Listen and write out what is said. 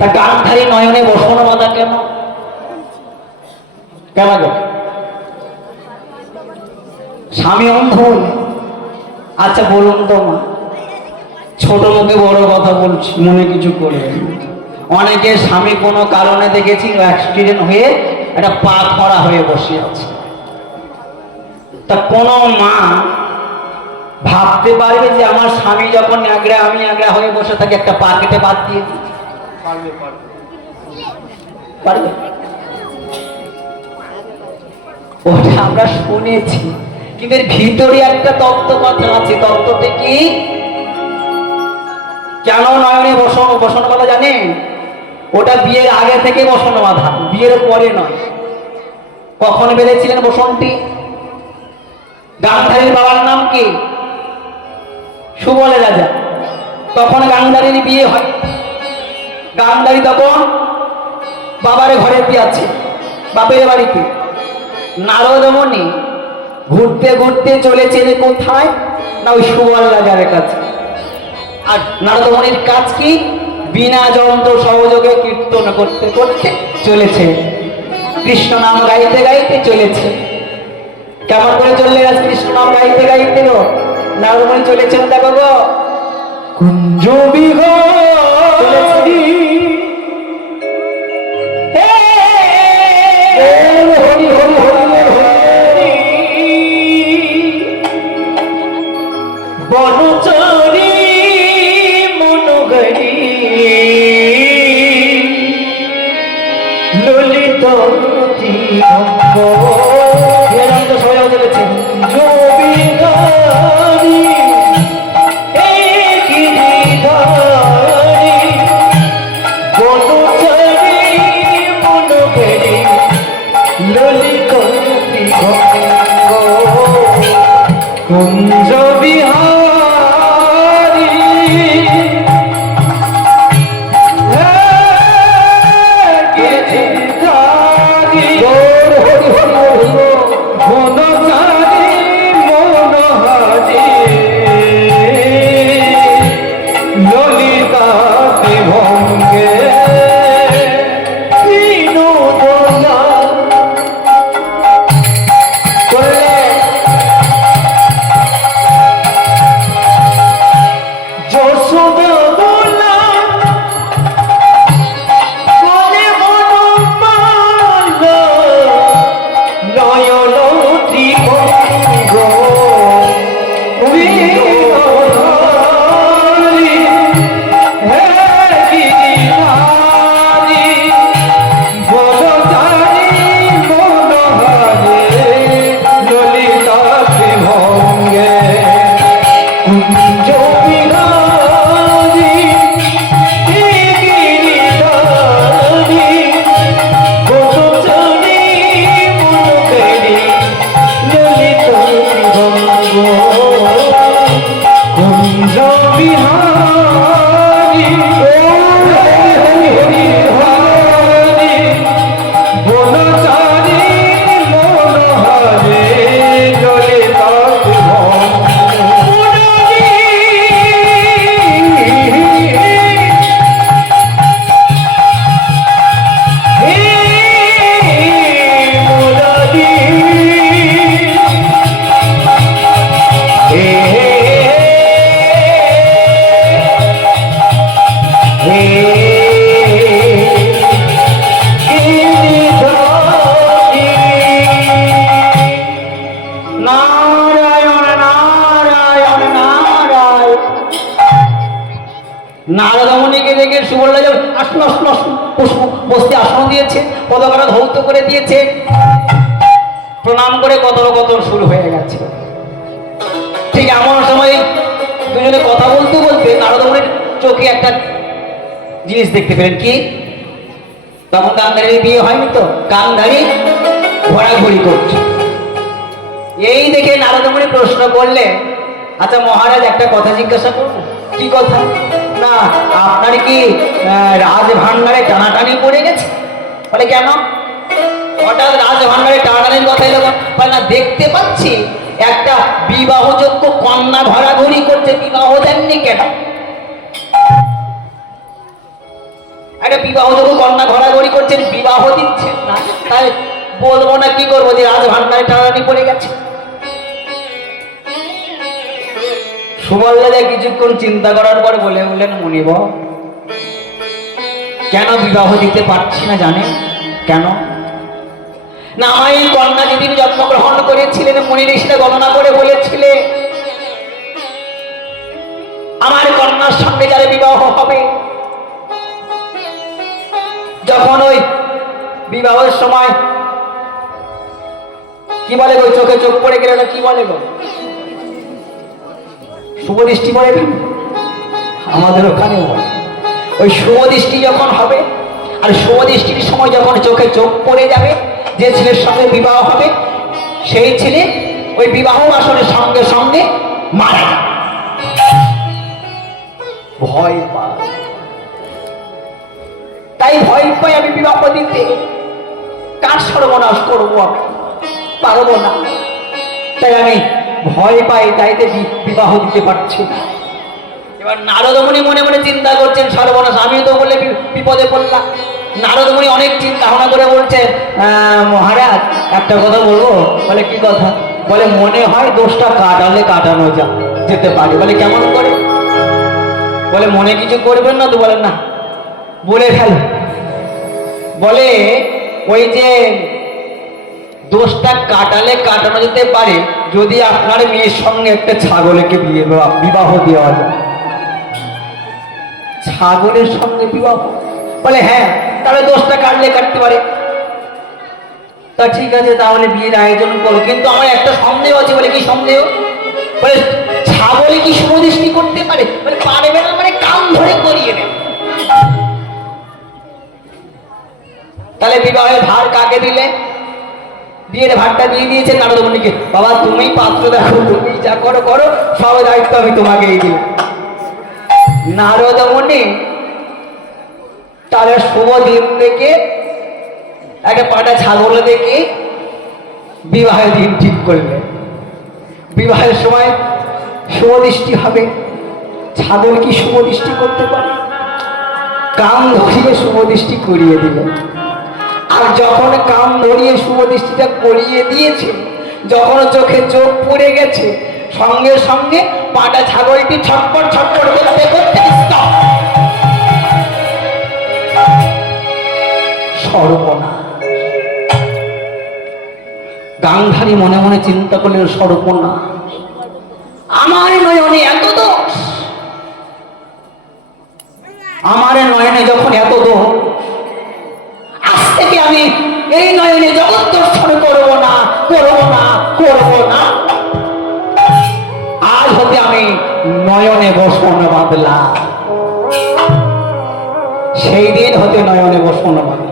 তা গান্ধারী নয়নে বসন বাঁধা কেন? কেন গো? স্বামী অন্ধ? আচ্ছা বলুন তো মা, ছোট মুখে বড় কথা বলছি, মনে কিছু করে। অনেকে স্বামী কোনো কারণে দেখেছি অ্যাক্সিডেন্ট হয়ে একটা পা খরা হয়ে বসে আছে। তা কোনো মা ভাবতে পারবে যে আমার স্বামী যখন ন্যাংরা, আমি ন্যাংরা হয়ে বসে থাকি, একটা পা কেটে বাদ দিয়ে দিই? পারবে? ওটা আমরা শুনেছি, কিন্তু এর ভিতরে একটা তত্ত্ব কথা আছে। তত্ত্বতে কি? কেন নয়নে বসন বাঁধা জানেন? ওটা বিয়ের আগে থেকে বসন বাঁধা, বিয়ের পরে নয়। কখন বেঁধেছিলেন বসনটি? গান্ধারীর বাবার নাম কি? সুবল রাজা। তখন গান্ধারীর বিয়ে হয়। গান্ধারী তখন বাবার ঘরেতে আছে, বাপের বাড়িতে। নারদ মুনি ঘুরতে ঘুরতে চলেছে কোথায় না ওই সুবল রাজার কাছে। আর নারদ মুনির কাজ কি? বিনা যন্ত্র সহযোগে কীর্তন করতে করতে চলেছে, কৃষ্ণ নাম গাইতে গাইতে চলেছে। কেমন করে চললে আজ কৃষ্ণ নাম গাইতে গাইতে গো? নারদ মুনি চলেছেন, দেখো গো, কুঞ্জ বিহারী হরি হরি হরি বনচরি মনোগরি ললিত তিরঙ্গ। সবাই চলেছে কুঞ্জ বিহারী মনচারী মনোহারী ললিতা ভঙ্গে নারদ মুনিকে দেখে সুবল রাজা আসুন আসুন আসুন বসতে আসন দিয়েছে, পদকাটা ধৌত করে দিয়েছে, প্রণাম করে কথোপকথন শুরু হয়ে গেছে। ঠিক এমন সময় দুজনে কথা বলতে বলতে নারদ মুনির চোখে একটা জিনিস দেখতে পেলেন। কি? তখন গান্ধারীর বিয়ে হয়নি তো, গান্ধারী ঘোরাঘুরি করছে। এই দেখে নারদ মুনি প্রশ্ন করলে, আচ্ছা মহারাজ একটা কথা জিজ্ঞাসা করব। কি কথা? না আপনার কি রাজ ভান্ডারে টানাটানি পড়ে গেছে? বলে কেন? হঠাৎ রাজ ভান্ডারে টানাটানির কথা এলো? বলে না, দেখতে পাচ্ছি একটা বিবাহযোগ্য কন্যা ঘোরাঘুরি করছে, বিবাহ দেননি কেন? একটা বিবাহযোগ্য কন্যা ঘোরাঘুরি করছেন, বিবাহ দিচ্ছেন না, তাই বলবো না কি করবো যে রাজ ভান্ডারে টানাটানি পড়ে গেছে। সুবলরাজা কিছুক্ষণ চিন্তা করার পর বলে বললেন, মুনিব কেন বিবাহ দিতে পারছি না জানেন কেন? না, আমার এই কন্যা যেদিন জন্মগ্রহণ করেছিলেন মুনি ঋষিরা গণনা করে বলেছিলেন আমার কন্যার সঙ্গে যারা বিবাহ হবে, যখন ওই বিবাহের সময় কি বলে গো, চোখে চোখ পড়ে গেলে না কি বলে গো, শুভ দৃষ্টি পড়ে গেল আমাদের ওখানে বলে, ওই শুভ দৃষ্টি যখন হবে আর শুভ দৃষ্টির সময় যখন চোখে চোখ পড়ে যাবে, যে ছেলের সঙ্গে বিবাহ হবে সেই ছেলে ওই বিবাহ আসনের সঙ্গে সঙ্গে মারা যাবে। ভয় পায়, তাই ভয় পাই আমি বিবাহ দিতে, কার সর্বনাশ করবো আমি, পারবো না, তাই আমি ভয় পাই, তাইতে বিবাহ দিতে পারছি না। এবার নারদমুনি মনে মনে চিন্তা করছেন, সর্বনাশ আমিও তো বলে বিপদে পড়লাম। নারদমুনি অনেক চিন্তা ভাবনা করে বলছেন, মহারাজ একটা কথা বলবো। বলে কি কথা? বলে মনে হয় দোষটা কাটালে কাটানো যেতে পারে। বলে কেমন করে? বলে মনে কিছু করবেন না তো? বলেন না, বলে ফেল। বলে ওই যে দোষটা কাটালে কাটানো যেতে পারে যদি আপনার মেয়ের সঙ্গে একটা ছাগলকে বিবাহ দেওয়া যায়। ছাগলের সঙ্গে বিবাহ? বলে হ্যাঁ, তাহলে দোষটা কাটলে কাটতে পারে। তা ঠিক আছে, তাহলে বিয়ের আয়োজন করো, কিন্তু আমার একটা সন্দেহ আছে। বলে কি সন্দেহ? বলে ছাগলে কি সুদৃষ্টি করতে পারে? বলে পারবে না, মানে কান ধরে করিয়ে নেবে। তাহলে বিবাহের ভার কাকে দিলে? বিয়ের ভারটা দিয়ে দিয়েছেন নারদমুনিকে। বাবা তুমি পাত্র দেখো, তুমি যা করো করো, সব দায়িত্ব আমি তোমাকে দিই। নারদমুনি তাহলে শুভ দিন দেখে একটা পাটা ছাগল দেখে বিবাহের দিন ঠিক করলেন। বিবাহের সময় শুভ দৃষ্টি হবে, ছাগল কি শুভ দৃষ্টি করতে পারে? কান ধরিয়ে শুভ দৃষ্টি করিয়ে দিলেন। আর যখন কান ধরিয়ে শুভ দৃষ্টিটা করিয়ে দিয়েছে, যখন চোখে চোখ পড়ে গেছে, সঙ্গে সঙ্গে পাটা ছাগলটি ছটপট ছটপট করতে করতে সর্বনাশ। গান্ধারী মনে মনে চিন্তা করলেন, সর্বনাশ, আমার নয়নে এত দোষ, আমার নয়নে যখন এত দোষ, আজ থেকে আমি এই নয়নে জগৎ দর্শন করবো না, করবো না, করবো না। আজ হতে আমি নয়নে বসন বাঁধলাম। সেই দিন হতে নয়নে বসন বাঁধলাম।